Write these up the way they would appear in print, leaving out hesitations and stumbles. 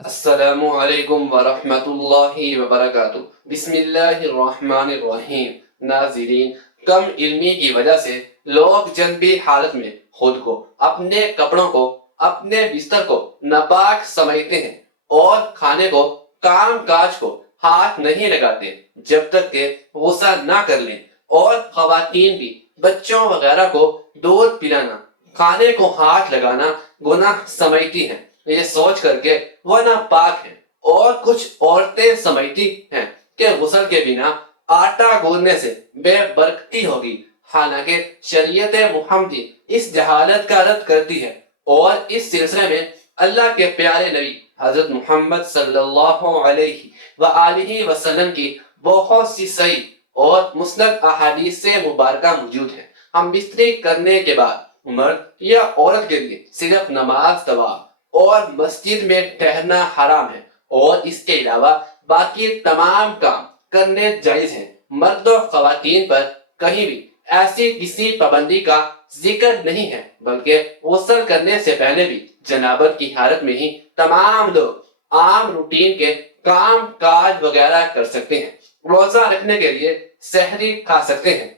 السلام علیکم ورحمۃ اللہ وبرکاتہ۔ بسم اللہ الرحمن الرحیم۔ ناظرین، کم علمی کی وجہ سے لوگ جنبی حالت میں خود کو، اپنے کپڑوں کو، اپنے بستر کو ناپاک سمجھتے ہیں اور کھانے کو، کام کاج کو ہاتھ نہیں لگاتے جب تک کہ غسل نہ کر لیں، اور خواتین بھی بچوں وغیرہ کو دودھ پلانا، کھانے کو ہاتھ لگانا گناہ سمجھتی ہیں، یہ سوچ کر کے وہ ناپاک ہے۔ اور کچھ عورتیں سمجھتی ہیں کہ غسل کے بنا آٹا گوندنے سے بے برکتی ہوگی، حالانکہ شریعت محمدی اس جہالت کا رد کرتی ہے، اور اس سلسلے میں اللہ کے پیارے نبی حضرت محمد صلی اللہ علیہ وآلہ وسلم کی بہت سی صحیح اور مسند احادیث سے مبارکہ موجود ہیں۔ ہم بستری کرنے کے بعد مرد یا عورت کے لیے صرف نماز، طواف اور مسجد میں ٹہرنا حرام ہے، اور اس کے علاوہ باقی تمام کام کرنے جائز ہیں۔ مرد و خواتین پر کہیں بھی ایسی کسی پابندی کا ذکر نہیں ہے، بلکہ غسل کرنے سے پہلے بھی جنابت کی حالت میں ہی تمام لوگ عام روٹین کے کام کاج وغیرہ کر سکتے ہیں۔ روزہ رکھنے کے لیے سحری کھا سکتے ہیں،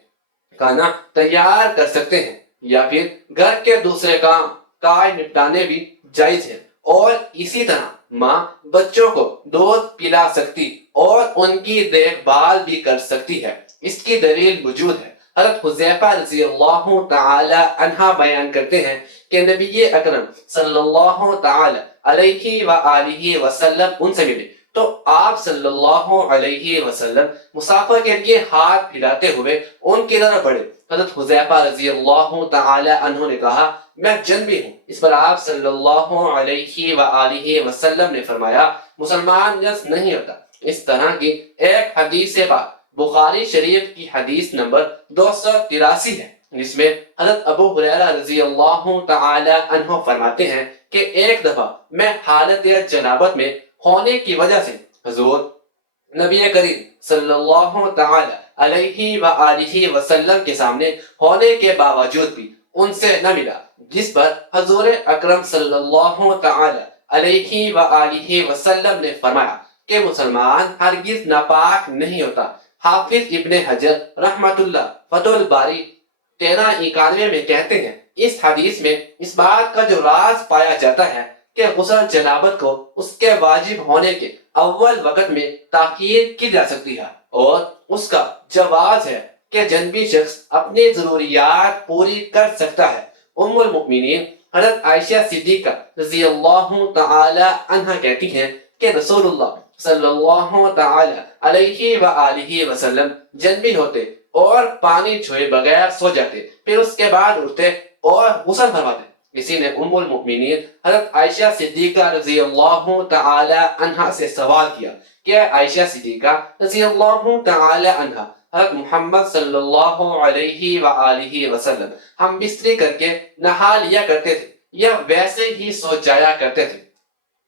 کھانا تیار کر سکتے ہیں، یا پھر گھر کے دوسرے کام کاج نپٹانے بھی جائز ہے، اور اسی طرح ماں بچوں کو دودھ پلا سکتی اور ان کی دیکھ بھال بھی کر سکتی ہے۔ اس کی دلیل موجود ہے۔ حضرت حذیفہ رضی اللہ تعالی عنہ بیان کرتے ہیں کہ نبی اکرم صلی اللہ تعالی علیہ وآلہ وسلم ان سے ملے تو آپ صلی اللہ علیہ وسلم مسافر کے لیے ہاتھ پھیلاتے ہوئے ان کی طرف بڑھے۔ حضرت حذیفہ رضی اللہ تعالی عنہ نے کہا، میں جنبی ہوں۔ اس پر آپ صلی اللہ علیہ وآلہ وسلم نے فرمایا، مسلمان نجس نہیں ہوتا۔ اس طرح کی ایک حدیث پاک بخاری شریف کی حدیث نمبر 283 ہے، جس میں حضرت ابو ہریرہ رضی اللہ تعالی عنہ فرماتے ہیں کہ ایک دفعہ میں حالت جنابت میں ہونے کی وجہ سے حضور نبی کریم صلی اللہ تعالی علیہ وآلہ وسلم کے سامنے ہونے کے باوجود بھی ان سے نہ ملا، جس پر حضور اکرم صلی اللہ تعالی علیہ وآلہ وسلم نے فرمایا کہ مسلمان ہرگز ناپاک نہیں ہوتا۔ حافظ ابن حجر رحمت اللہ فتح الباری 1391 میں کہتے ہیں، اس حدیث میں اس بات کا جو راز پایا جاتا ہے کہ غسل جنابت کو اس کے واجب ہونے کے اول وقت میں تاخیر کی جا سکتی ہے، اور اس کا جواز ہے کہ جنبی شخص اپنی ضروریات پوری کر سکتا ہے۔ ام المؤمنین حضرت عائشہ صدیقہ رضی اللہ تعالی عنہ کہتی ہیں کہ رسول اللہ صلی اللہ تعالی علیہ وآلہ وسلم جنبی ہوتے اور پانی چھوئے بغیر سو جاتے، پھر اس کے بعد اٹھتے اور غسل فرماتے۔ کسی نے ام المؤمنین حضرت عائشہ صدیقہ رضی اللہ تعالی عنہ سے سوال کیا کہ عائشہ صدیقہ رضی اللہ تعالی عنہ، حضرت محمد صلی اللہ علیہ وآلہ وسلم ہم بستری کر کے نہا لیا کرتے تھے یا ویسے ہی سو جایا کرتے تھے؟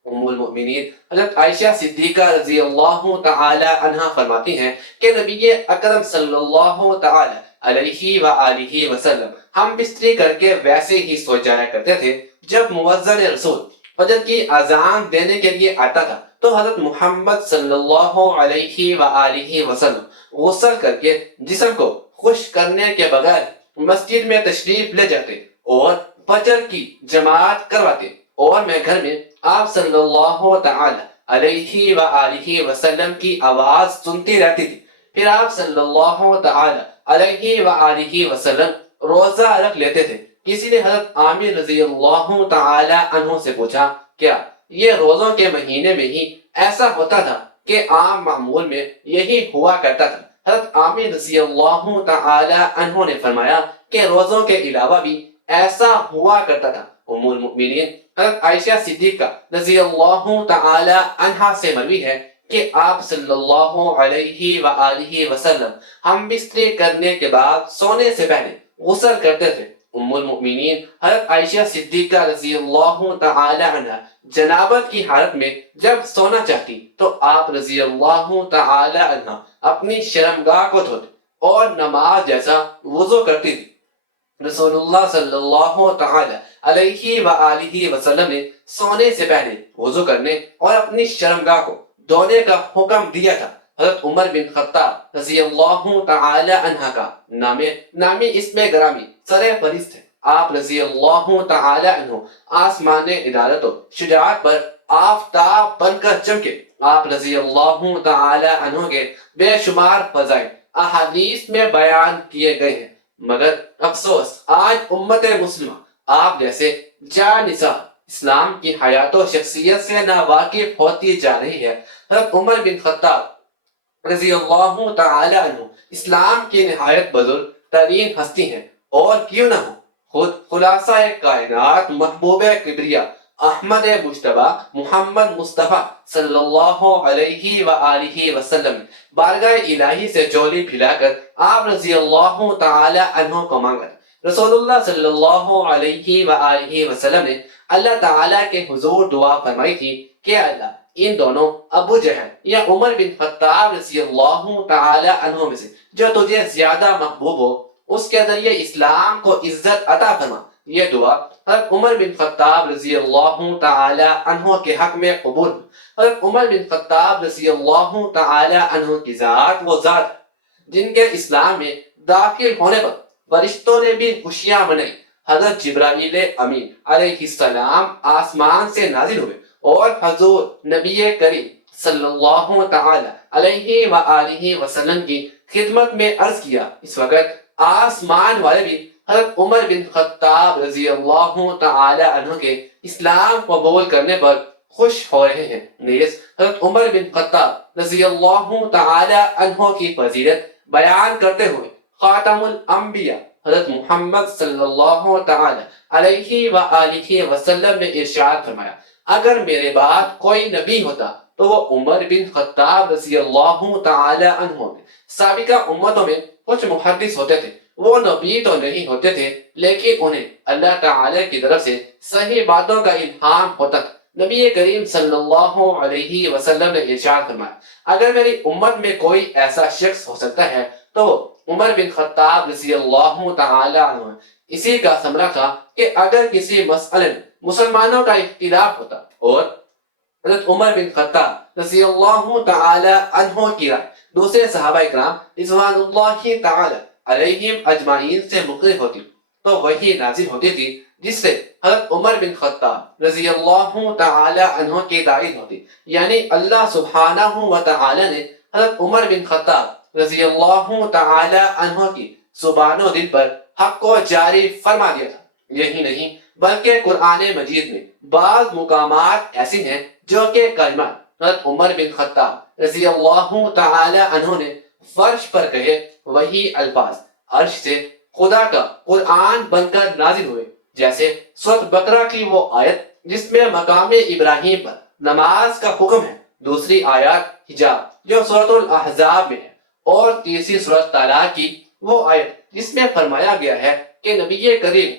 ام المؤمنین حضرت عائشہ صدیقہ رضی اللہ تعالی عنہ فرماتی ہیں کہ نبی اکرم صلی اللہ تعالی علیہ وآلہ وسلم ہم بستری کر کے ویسے ہی سو جایا کرتے تھے۔ جب مؤذن رسول فجر کی اذان دینے کے لیے آتا تھا تو حضرت محمد صلی اللہ علیہ وآلہ وسلم غسل کر کے جسم کو خشک کرنے کے بغیر مسجد میں تشریف لے جاتے اور فجر کی جماعت کرواتے، اور میں گھر میں آپ صلی اللہ تعالی علیہ وآلہ وسلم کی آواز سنتی رہتی تھی۔ پھر آپ صلی اللہ تعالی علیہ وآلہ وسلم روزہ رکھ لیتے تھے۔ کسی نے حضرت عامر رضی اللہ تعالی عنہ سے پوچھا، کیا یہ روزوں کے مہینے میں ہی ایسا ہوتا تھا کہ عام معمول میں یہی ہوا کرتا تھا؟ حضرت عامر رضی اللہ تعالی عنہ نے فرمایا کہ روزوں کے علاوہ بھی ایسا ہوا کرتا تھا۔ ام المؤمنین حضرت عائشہ صدیقہ رضی اللہ تعالی عنہا سے مروی ہے کہ آپ صلی اللہ علیہ وآلہ وسلم ہم بستری کرنے کے بعد سونے سے پہلے غسل کرتے تھے۔ ام المؤمنین حضرت عائشہ صدیقہ رضی اللہ تعالی عنہ جنابت کی حالت میں جب سونا چاہتی تو آپ رضی اللہ تعالی عنہ اپنی شرمگاہ کو دھوتے اور نماز جیسا وضو کرتی تھی۔ رسول اللہ صلی اللہ تعالی علیہ وآلہ وسلم نے سونے سے پہلے وضو کرنے اور اپنی شرمگاہ کو دھونے کا حکم دیا تھا۔ حضرت عمر بن خطاب رضی اللہ تعالی عنہ کا نامی اسم گرامی سر فہرست ہے۔ آپ رضی اللہ تعالی عنہ آسمان عدالت و شجاعت پر آفتاب بن کر چمکے۔ آپ رضی اللہ تعالی عنہ کے بے شمار فضائل احادیث میں بیان کیے گئے ہیں، مگر افسوس آج امت مسلمہ آپ جیسے جانثار اسلام کی حیات و شخصیت سے ناواقف ہوتی جا رہی ہے۔ حضرت عمر بن خطاب رضی اللہ تعالی عنہ اسلام کی نہایت بزرگ ترین ہستی ہیں، اور کیوں نہ ہو خود خلاصہ کائنات محبوب کبریا احمد مجتبی محمد مصطفیٰ صلی اللہ علیہ وآلہ وسلم بارگاہ الہی سے جولی پھیلا کر آپ رضی اللہ تعالی عنہ کو مانگا۔ رسول اللہ صلی اللہ علیہ وآلہ وسلم نے اللہ تعالیٰ کے حضور دعا فرمائی تھی کہ اللہ ان دونوں ابو جہل یا عمر بن خطاب رضی اللہ تعالی عنہ میں سے جو تجھے زیادہ محبوب ہو اس کے ذریعے اسلام کو عزت عطا فرما۔ یہ دعا حضرت عمر بن خطاب رضی اللہ تعالی عنہ کے حق میں قبول۔ حضرت عمر بن خطاب رضی اللہ تعالی عنہ کی ذات وہ ذات جن کے اسلام میں داخل ہونے پر فرشتوں نے بھی خوشیاں منائی۔ حضرت جبرائیل امین علیہ السلام آسمان سے نازل ہوئے اور حضور نبی کریم صلی اللہ تعالی علیہ وآلہ وسلم کی خدمت میں عرض کیا۔ اس وقت آسمان والے بھی حضرت عمر بن خطاب رضی اللہ تعالی عنہ کے اسلام قبول کرنے پر خوش ہو رہے ہیں۔ نیز حضرت عمر بن خطاب رضی اللہ تعالی عنہ کی فضیلت بیان کرتے ہوئے خاتم الانبیاء حضرت محمد صلی اللہ تعالی علیہ وآلہ وسلم نے ارشاد فرمایا، اگر میرے بعد کوئی نبی ہوتا تو وہ عمر بن خطاب رضی اللہ تعالی عنہ ہوتے۔ سابقہ امتوں میں کچھ محدث ہوتے تھے، وہ نبی تو نہیں ہوتے تھے لیکن انہیں اللہ تعالی کی طرف سے صحیح باتوں کا الہام ہوتا تھا۔ نبی کریم صلی اللہ علیہ وسلم نے ارشاد فرمایا، اگر میری امت میں کوئی ایسا شخص ہو سکتا ہے تو عمر بن خطاب رضی اللہ تعالی عنہ۔ اسی کا ثمرہ تھا کہ اگر کسی مسئلے میں مسلمانوں کا اختلاف ہوتا اور حضرت عمر بن خطاب رضی اللہ تعالی عنہ کی رائے دوسرے صحابہ اکرام رضوان اللہ تعالی علیہم اجمعین سے مختلف ہوتی تو وہی نازل ہوتی تھی جس سے حضرت عمر بن خطاب رضی اللہ تعالی عنہ کی تائید ہوتی، یعنی اللہ سبحانہ و تعالی نے حضرت عمر بن خطاب رضی اللہ تعالی عنہ کی زبان و دل پر حق کو جاری فرما دیا تھا۔ یہی نہیں بلکہ قرآن مجید میں بعض مقامات ایسی ہیں جو کہ کلمات حضرت عمر بن خطاب رضی اللہ تعالی عنہ نے فرش پر کہے وہی الفاظ عرش سے خدا کا قرآن بن کر نازل ہوئے، جیسے سورۃ بقرہ کی وہ آیت جس میں مقام ابراہیم پر نماز کا حکم ہے، دوسری آیات حجاب جو سورۃ الاحزاب میں ہے، اور تیسری سورۃ طلاق کی وہ آیت جس میں فرمایا گیا ہے کہ نبی کریم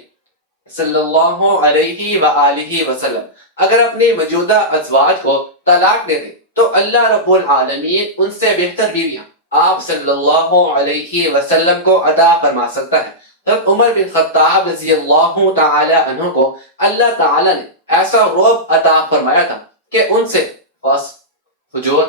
صلی اللہ علیہ وآلہ وسلم اگر اپنی موجودہ ازواج کو طلاق دے دے تو اللہ رب العالمین ان سے بہتر بیویاں آپ صلی اللہ علیہ وسلم کو عطا فرما سکتا ہے۔ حضرت عمر بن خطاب رضی اللہ تعالی عنہ کو اللہ تعالی نے ایسا رعب عطا فرمایا تھا کہ ان سے فجور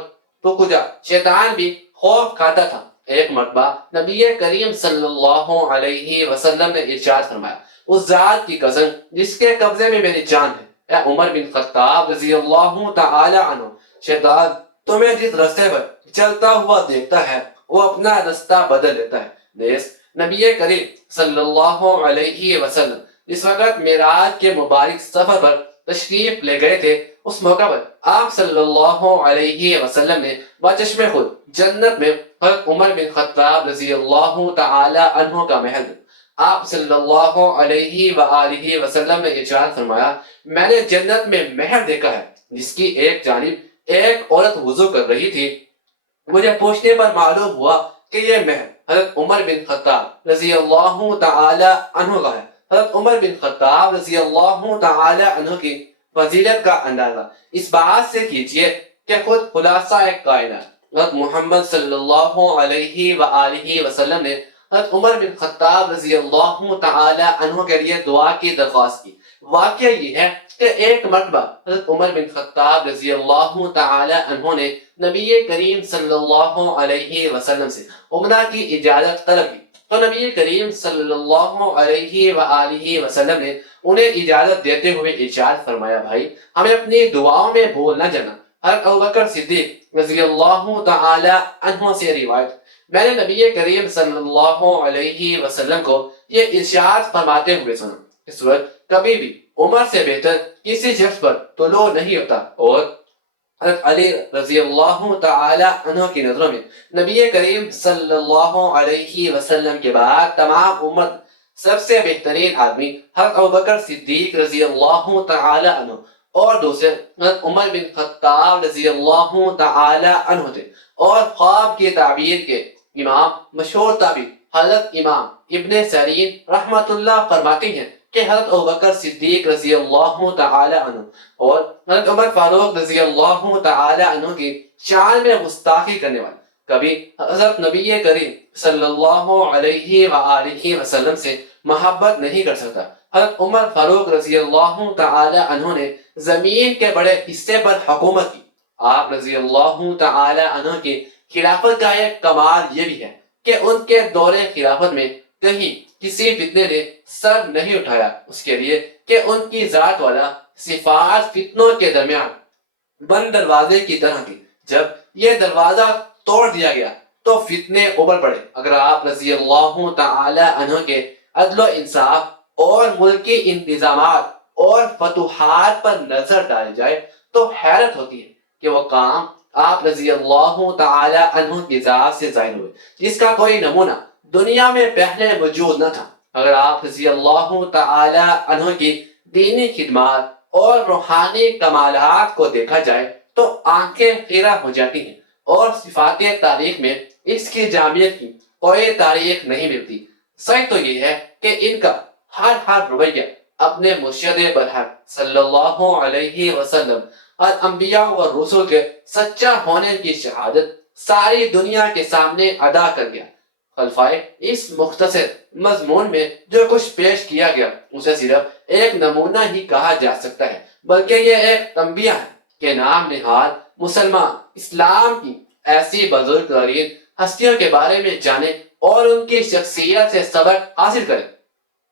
شیطان بھی خوف کھاتا تھا۔ ایک مرتبہ نبی کریم صلی اللہ علیہ وسلم نے ارشاد فرمایا، اس ذات کی قسم جس کے قبضے میں میری جان ہے، اے عمر بن خطاب رضی اللہ تعالی عنہ، شیطان تمہیں جس رستے پر چلتا ہوا دیکھتا ہے وہ اپنا رستہ بدل لیتا ہے۔ نیز نبی کریم صلی اللہ علیہ وسلم جس وقت معراج کے مبارک سفر پر تشریف لے گئے تھے اس موقع پر آپ صلی اللہ علیہ وسلم نے بچشم خود جنت میں حضرت عمر بن خطاب رضی اللہ تعالی عنہ کا محل آپ صلی اللہ علیہ وآلہ وسلم نے ارشاد فرمایا، میں نے جنت میں محل دیکھا ہے جس کی ایک جانب ایک عورت وضو کر رہی تھی، مجھے پوچھنے پر معلوم ہوا کہ یہ محل حضرت عمر بن خطاب رضی اللہ تعالی عنہ کا ہے۔ حضرت عمر بن خطاب رضی اللہ تعالی عنہ کی فضیلت کا اندازہ اس بات سے کیجئے کہ خود خلاصہ کائنات حضرت محمد صلی اللہ علیہ وآلہ وسلم نے حضرت عمر بن خطاب رضی اللہ تعالی عنہ کے لیے دعا کی درخواست کی۔ واقعہ یہ ہے کہ ایک مرتبہ حضرت عمر بن خطاب رضی اللہ تعالی عنہ نے نبی کریم صلی اللہ علیہ وسلم سے عمرہ کی اجازت طلب کی، تو نبی کریم صلی اللہ علیہ وآلہ وسلم نے انہیں اجازت دیتے ہوئے ارشاد فرمایا، بھائی ہمیں اپنی دعاؤں میں بھول نہ جانا۔ حضرت ابوبکر صدیق رضی اللہ تعالی عنہ سے روایت، میں نے نبی کریم صلی اللہ علیہ وسلم کو یہ ارشاد فرماتے ہوئے سنا، اس وقت کبھی بھی عمر سے بہتر کسی شخص پر طلوع نہیں ہوتا، اور حضرت علی رضی اللہ تعالی عنہ کی نظروں میں نبی کریم صلی اللہ علیہ وسلم کے بعد تمام امت سب سے بہترین آدمی حضرت ابوبکر صدیق رضی اللہ تعالی عنہ اور دوسرے حضرت عمر بن خطاب رضی اللہ تعالی عنہ تھے۔ اور خواب کی تعبیر کے امام مشہور تابعی حضرت امام ابن سیرین رحمت اللہ فرماتے ہیں کہ حضرت ابوبکر صدیق رضی اللہ تعالی عنہ اور حضرت عمر فاروق رضی اللہ تعالی عنہ کی شان میں گستاخی کرنے والے کبھی حضرت نبی کریم صلی اللہ علیہ وآلہ وسلم سے محبت نہیں کر سکتا۔ حضرت عمر فاروق رضی اللہ تعالی عنہ نے زمین کے بڑے حصے پر حکومت کی۔ آپ رضی اللہ تعالی عنہ کی خلافت کا ایک کمال یہ بھی ہے کہ ان کے دور خلافت میں کہیں کسی فتنے نے سر نہیں اٹھایا، اس کے لیے کہ ان کی ذات والا صفات فتنوں کے درمیان بند دروازے کی طرح تھی۔ جب یہ دروازہ توڑ دیا گیا تو فتنے ابھر پڑے۔ اگر آپ رضی اللہ تعالی عنہ کے عدل و انصاف اور ملکی انتظامات اور فتوحات پر نظر ڈالی جائے تو حیرت ہوتی ہے کہ وہ کام آپ رضی اللہ تعالی عنہ کی ذات سے ظاہر ہوئے جس کا کوئی نمونہ دنیا میں پہلے موجود نہ تھا۔ اگر آپ رضی اللہ تعالی عنہ کی دینی خدمات اور روحانی کمالات کو دیکھا جائے تو آنکھیں خیرہ ہو جاتی ہیں، اور صفات تاریخ میں اس کی جامعیت کی کوئی تاریخ نہیں ملتی۔ سچ تو یہ ہے کہ ان کا ہر رویہ اپنے مرشد برحق صلی اللہ علیہ وسلم اور انبیاء اور رسول کے سچا ہونے کی شہادت ساری دنیا کے سامنے ادا کر گیا۔ خلفائے اس مختصر مضمون میں جو کچھ پیش کیا گیا اسے صرف ایک نمونہ ہی کہا جا سکتا ہے، بلکہ یہ ایک تنبیہ ہے کہ نام نہاد مسلمان اسلام کی ایسی بزرگ ترین ہستیوں کے بارے میں جانے اور ان کی شخصیت سے سبق حاصل کریں۔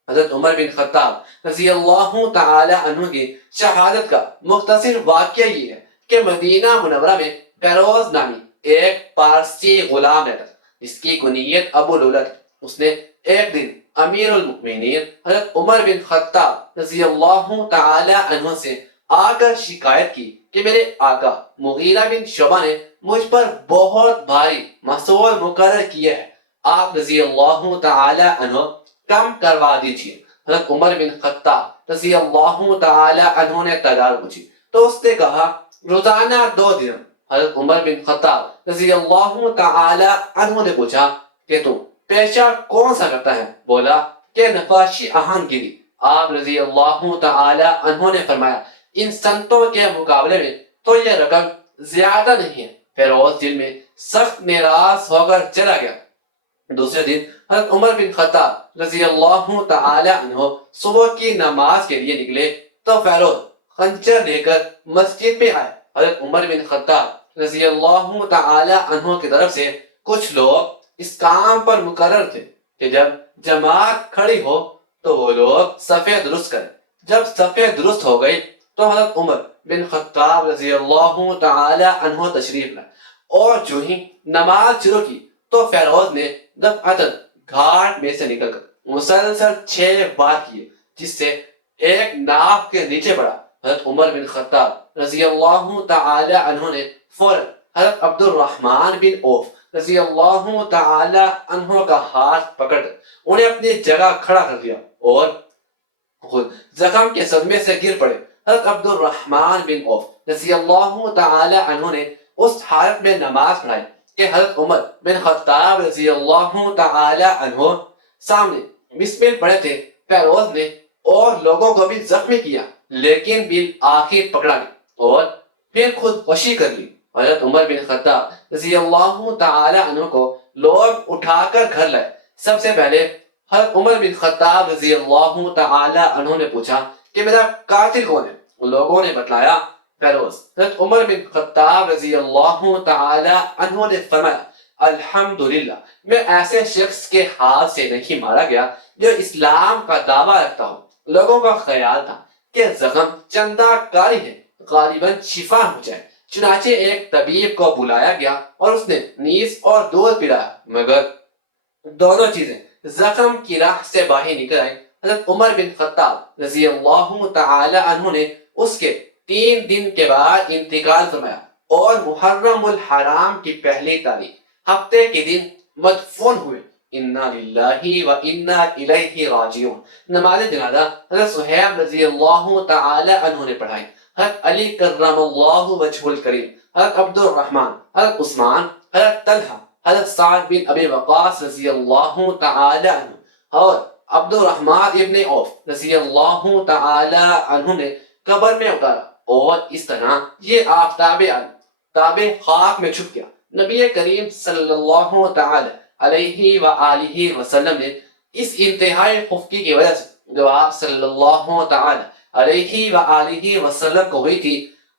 حضرت عمر بن خطاب رضی اللہ تعالی عنہ کی شہادت کا مختصر واقعہ یہ ہے کہ مدینہ منورہ میں فیروز نامی ایک پارسی غلام رہتا جس کی کنیت ابو لولہ تھی۔ اس نے ایک دن امیر المؤمنین حضرت عمر بن خطاب رضی اللہ تعالی عنہ سے آ کر شکایت کی کہ میرے آقا مغیرہ بن شعبہ نے مجھ پر بہت بھاری محصول مقرر کیا ہے، آپ رضی اللہ تعالی عنہ کم کروا دیجیے۔ حضرت عمر بن خطاب رضی اللہ تعالی عنہ نے تلار پوچھی تو اس نے کہا روزانہ 2 درہم۔ حضرت عمر بن خطاب رضی اللہ تعالی عنہ نے پوچھا کہ تم پیشہ کون سا کرتا ہے؟ بولا کہ نقاشی آہن گیری۔ آپ رضی اللہ تعالی عنہ نے فرمایا ان سنتوں کے مقابلے میں تو یہ رقم زیادہ نہیں ہے۔ فیروز دل میں سخت ناراض ہو کر چلا گیا۔ دوسرے دن حضرت عمر بن خطاب رضی اللہ تعالی عنہ صبح کی نماز کے لیے نکلے تو فیروز خنجر لے کر مسجد میں آئے۔ حضرت عمر بن خطاب رضی اللہ تعالی عنہ کی طرف سے کچھ لوگ اس کام پر مقرر تھے کہ جب جماعت کھڑی ہو تو وہ لوگ صفیں درست کریں۔ جب صفیں درست ہو گئی تو حضرت عمر بن خطاب رضی اللہ تعالی عنہ تشریف لائے، اور جو ہی نماز شروع کی تو فیروز نے دفعتاً گھاٹ میں سے نکل کر مسلسل 6 بار کیے، جس سے ایک ناف کے نیچے پڑا۔ حضرت عمر بن خطاب رضی اللہ تعالی عنہ نے فوراً حضرت عبد الرحمن بن عوف رضی اللہ تعالی عنہ کا ہاتھ پکڑ کر انہیں اپنی جگہ کھڑا کر دیا اور خود زخم کے صدمے سے گر پڑے۔ حضرت عبد الرحمن بن عوف رضی اللہ تعالی عنہ نے اس حالت میں نماز پڑھائی کہ حضرت عمر بن خطاب رضی اللہ تعالی عنہ سامنے بسمل پڑھے تھے۔ فیروز نے اور لوگوں کو بھی زخمی کیا لیکن بالآخر پکڑا گیا اور پھر خود خوشی کر لی۔ حضرت عمر بن خطاب رضی اللہ تعالی عنہ کو لوگ اٹھا کر گھر لائے۔ سب سے پہلے حضرت عمر بن خطاب رضی اللہ تعالی عنہ نے پوچھا کہ میرا قاتل کون ہے؟ لوگوں نے بتلایا فیروز۔ حضرت عمر بن خطاب رضی اللہ تعالی عنہ نے فرمایا الحمدللہ، میں ایسے شخص کے ہاتھ سے نہیں مارا گیا جو اسلام کا دعویٰ رکھتا ہو۔ لوگوں کا خیال تھا کہ زخم چندہ کاری ہے، غالباً شفا ہو جائے، چنانچہ ایک طبیب کو بلایا گیا اور اس نے نیز اور دودھ پلایا، مگر دونوں چیزیں زخم کی راہ سے باہر نکل آئی۔ حضرت عمر بن خطاب رضی اللہ تعالی عنہ نے اس کے 3 دن کے بعد انتقال فرمایا اور محرم الحرام کی پہلی تاریخ ہفتے کے دن مدفون ہوئے۔ انا للہ و انا الیہ راجعون۔ نماز جنازہ حضرت صہیب رضی اللہ تعالی عنہ نے پڑھائی، حضرت علی کرم اللہ وجہ الکریم، حضرت عبد الرحمن، حضرت عثمان، حضرت طلحہ، حضرت سعد بن ابی وقاص رضی اللہ تعالی عنہ اور عبد الرحمن ابن عوف رضی اللہ تعالی عنہ نے قبر میں اتارا، اور اس طرح یہ آفتاب تاب خاک میں چھپ گیا۔ نبی کریم صلی اللہ تعالی علیہ وآلہ وسلم نے اس انتہائی خفکی کی وجہ سے جو آپ صلی اللہ تعالی علیہ وآلہ وسلم کو ہوئی تھی،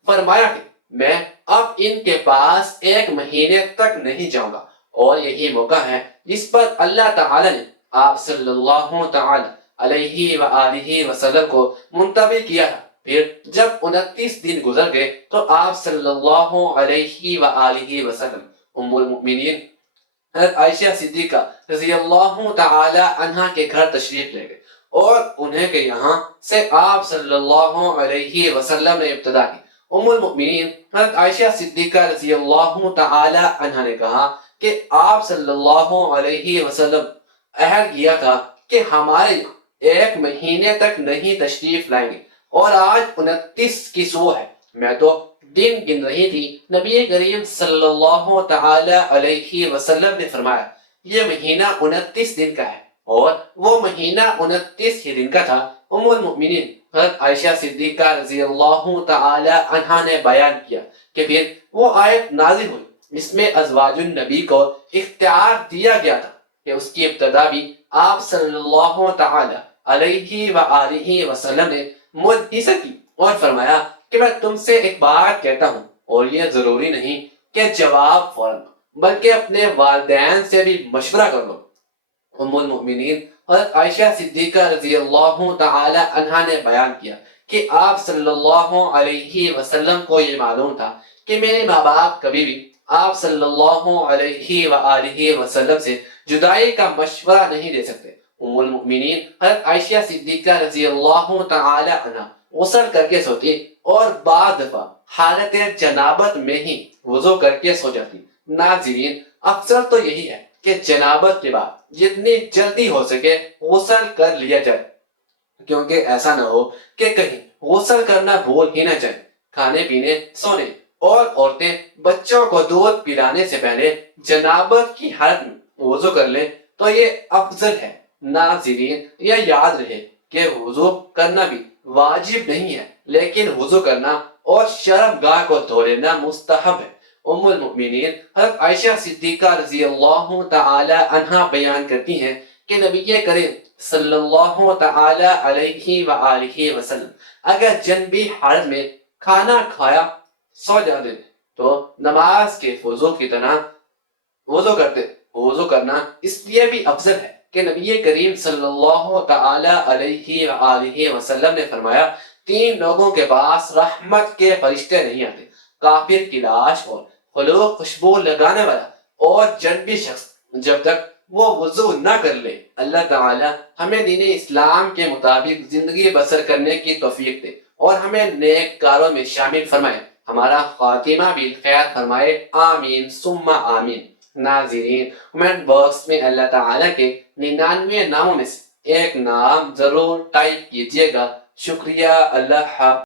فرمایا کہ میں اب ان کے پاس 1 مہینے تک نہیں جاؤں گا، اور یہی موقع ہے جس پر اللہ تعالی نے آپ صلی اللہ تعالی علیہ وآلہ وسلم کو منتبہ کیا ہے۔ پھر جب 29 دن گزر گئے تو آپ صلی اللہ علیہ وآلہ وسلم ام المؤمنین حضرت عائشہ صدیقہ رضی اللہ تعالی عنہ کے گھر تشریف لے گئے، اور انہیں کہ یہاں سے آپ صلی اللہ علیہ وسلم نے ابتدا کی۔ ام المؤمنین حضرت عائشہ صدیقہ رضی اللہ تعالی عنہ نے کہا کہ آپ صلی اللہ علیہ وسلم عہد کیا تھا کہ ہمارے یہاں 1 مہینے تک نہیں تشریف لائیں گے، اور آج 29 کی صبح ہے، میں تو دن گن رہی تھی۔ نبی کریم صلی اللہ تعالی علیہ وسلم نے فرمایا یہ مہینہ 29 دن کا ہے، اور وہ مہینہ 29 ہی دن کا تھا۔ ام المؤمنین حضرت عائشہ صدیقہ رضی اللہ تعالی عنہا نے بیان کیا کہ پھر وہ آیت نازل ہوئی جس میں ازواج النبی کو اختیار دیا گیا تھا کہ اس کی ابتدا بھی آپ صلی اللہ تعالی علیہ وآلہ وسلم نے مجھ سے کی، اور فرمایا کہ میں تم سے ایک بات کہتا ہوں، اور یہ ضروری نہیں کہ جواب فوراً، بلکہ اپنے والدین سے بھی مشورہ کر لو۔ ام المؤمنین حضرت عائشہ صدیقہ رضی اللہ تعالی عنہا نے بیان کیا کہ آپ صلی اللہ علیہ وسلم کو یہ معلوم تھا کہ میرے ماں باپ کبھی بھی آپ صلی اللہ علیہ وآلہ وسلم سے جدائی کا مشورہ نہیں دے سکتے۔ ام المؤمنین حضرت عائشہ صدیقہ رضی اللہ تعالی عنہ غسل کر کے سوتی، اور بعض دفعہ حالت جنابت میں ہی وضو کر کے سو جاتی۔ ناظرین، اکثر تو یہی ہے کہ جنابت کے بعد جتنی جلدی ہو سکے غسل کر لیا جائے، کیونکہ ایسا نہ ہو کہ کہیں غسل کرنا بھول ہی نہ جائے۔ کھانے پینے، سونے، اور عورتیں بچوں کو دودھ پلانے سے پہلے جنابت کی حالت میں وضو کر لے تو یہ افضل ہے۔ ناظرین، یہ یاد رہے کہ وضو کرنا بھی واجب نہیں ہے، لیکن وضو کرنا اور شرم گاہ کو دھو لینا مستحب ہے۔ ام المؤمنین حضرت عائشہ صدیقہ رضی اللہ تعالی عنہا بیان کرتی ہیں کہ نبی کریم صلی اللہ تعالی علیہ وآلہ وسلم اگر جنبی حالت میں کھانا کھایا سو جاتے تو نماز کے وضو کی طرح وضو کرتے۔ وضو کرنا اس لیے بھی افضل ہے کہ نبی کریم صلی اللہ تعالی علیہ وآلہ وسلم نے فرمایا 3 لوگوں کے پاس رحمت کے فرشتے نہیں آتے، کافر کی لاش اور خلوق خوشبو لگانے والا اور جنبی شخص، جب تک وہ وضو نہ کر لے۔ اللہ تعالی ہمیں دین اسلام کے مطابق زندگی بسر کرنے کی توفیق دے اور ہمیں نیک کاروں میں شامل فرمائے، ہمارا خاتمہ بھی خیر فرمائے، آمین ثم آمین۔ ناظرین، کمنٹ باکس میں اللہ تعالیٰ کے 99 ناموں میں سے ایک نام ضرور ٹائپ کیجیے گا۔ شکریہ، اللہ حافظ۔